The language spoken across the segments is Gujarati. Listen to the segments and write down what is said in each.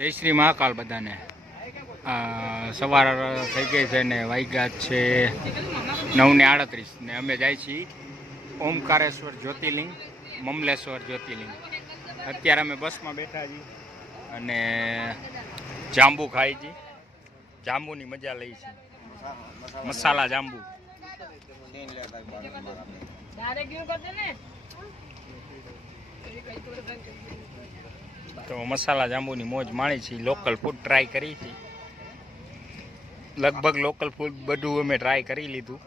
જય શ્રી મહાકાલ બધાને. સવાર થઈ ગઈ છે ને વાગ્યા છે 9:38 ને અમે જાય છીએ ઓમકારેશ્વર જ્યોતિર્લિંગ, મમલેશ્વર જ્યોતિર્લિંગ. અત્યારે અમે બસમાં બેઠા છીએ અને જાંબુ ખાઈ છીએ. જાંબુની મજા લઈ છીએ, મસાલા જાંબુ. તો મસાલા જાંબુની મોજ માણી છે. લોકલ ફૂડ ટ્રાય કરી છે. લગભગ લોકલ ફૂડ બધું અમે ટ્રાય કરી લીધું.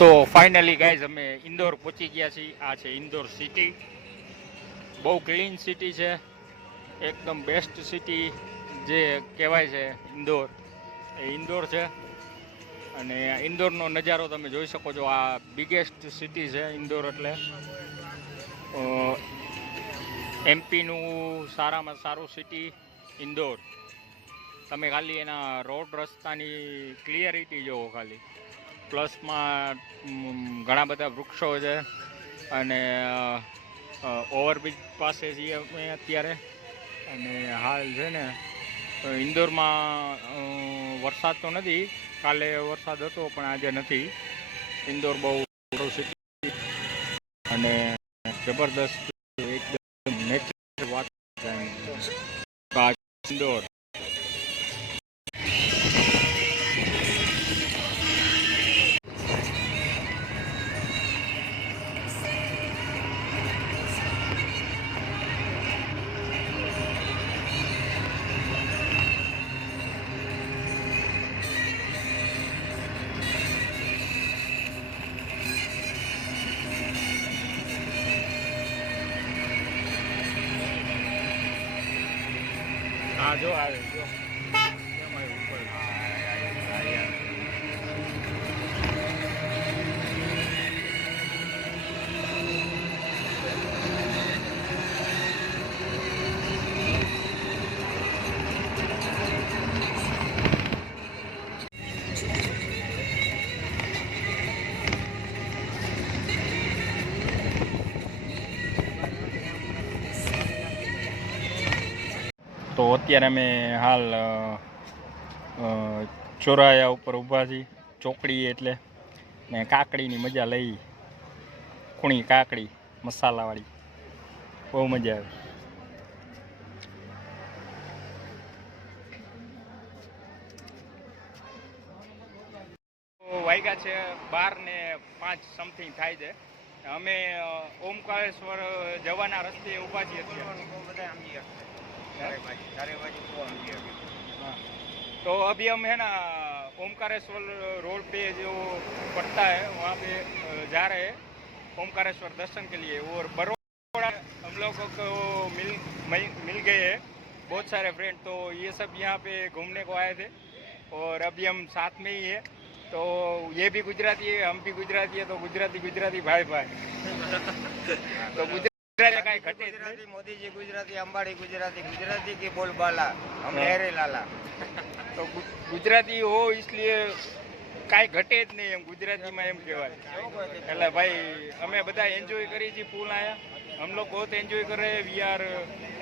તો ફાઇનલી ગાઈઝ અમે ઇન્દોર પહોંચી ગયા છીએ. આ છે ઇન્દોર સિટી. બહુ ક્લીન સિટી છે, એકદમ બેસ્ટ સિટી જે કહેવાય છે ઇન્દોર, એ ઇન્દોર છે. અને ઇન્દોરનો નજારો તમે જોઈ શકો છો. આ બિગેસ્ટ સિટી છે ઇન્દોર, એટલે એમપીનું સારામાં સારું સિટી ઇન્દોર. તમે ખાલી એના રોડ રસ્તાની ક્લિયરિટી જુઓ ખાલી. પ્લસમાં ઘણા બધા વૃક્ષો છે અને ઓવરબ્રિજ પાસે છીએ અમે અત્યારે. અને હાલ છે ને ઇન્દોરમાં વરસાદ તો નથી. કાલે વરસાદ હતો પણ આજે નથી. ઇન્દોર બહુ સારું સિટી અને જબરદસ્ત એકદમ નેચરલ વાત ઇન્દોર. હા જો આવે જો ઉપર. તો અત્યારે અમે હાલ ચોરાયા ઉપર ઊભા છીએ, ચોકડી એટલે. ને કાકડીની મજા લઈ. કુણી કાકડી મસાલાવાળી, બહુ મજા આવે. વાગ્યા છે 12:05 સમથિંગ થાય છે. અમે ઓમકારેશ્વર જવાના રસ્તે ઊભા છીએ અત્યારે. तो अभी हम है ना ओमकारेश्वर रोड पे जो पड़ता है वहाँ पे जा रहे हैं ओमकारेश्वर दर्शन के लिए. और बड़ौदा हम लोगों को मिल गए हैं बहुत सारे फ्रेंड. तो ये सब यहाँ पे घूमने को आए थे और अभी हम साथ में ही है. तो ये भी गुजराती है, हम भी गुजराती है. तो गुजराती भाई तो गुजराती मोदी जी गुजराती, अंबाड़ी गुजराती, गुजराती की बोलबाला, हम लहरे लाला. तो गुजराती हो इसलिए કાંઈ ઘટે જ નહીં એમ ગુજરાતીમાં એમ કહેવાય. એટલે ભાઈ અમે બધા એન્જોય કરી છીએ ફૂલ આયા. हम लोग बहुत एंजॉय कर रहे हैं. We are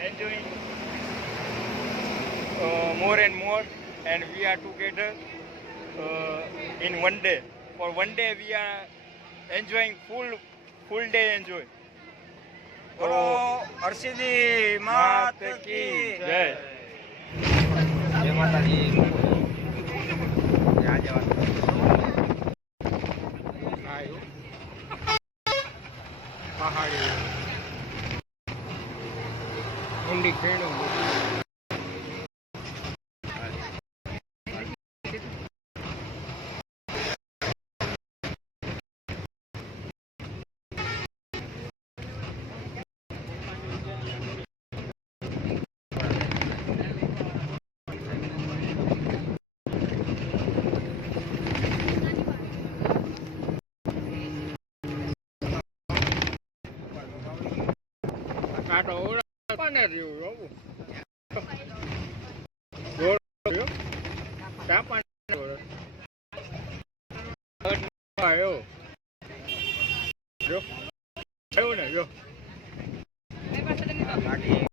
enjoying more and more and we are together in one day. For one day we are enjoying full day enjoy. બોલો હર્ષિદી માત કી જય. જય માતાજી. પહાડી ઊંડી ખેડું આ તો ઓલા કોને રહ્યું જોવું ગોળ રહ્યો ચાપા આવ્યો જો આવ્યો ને જો બાકી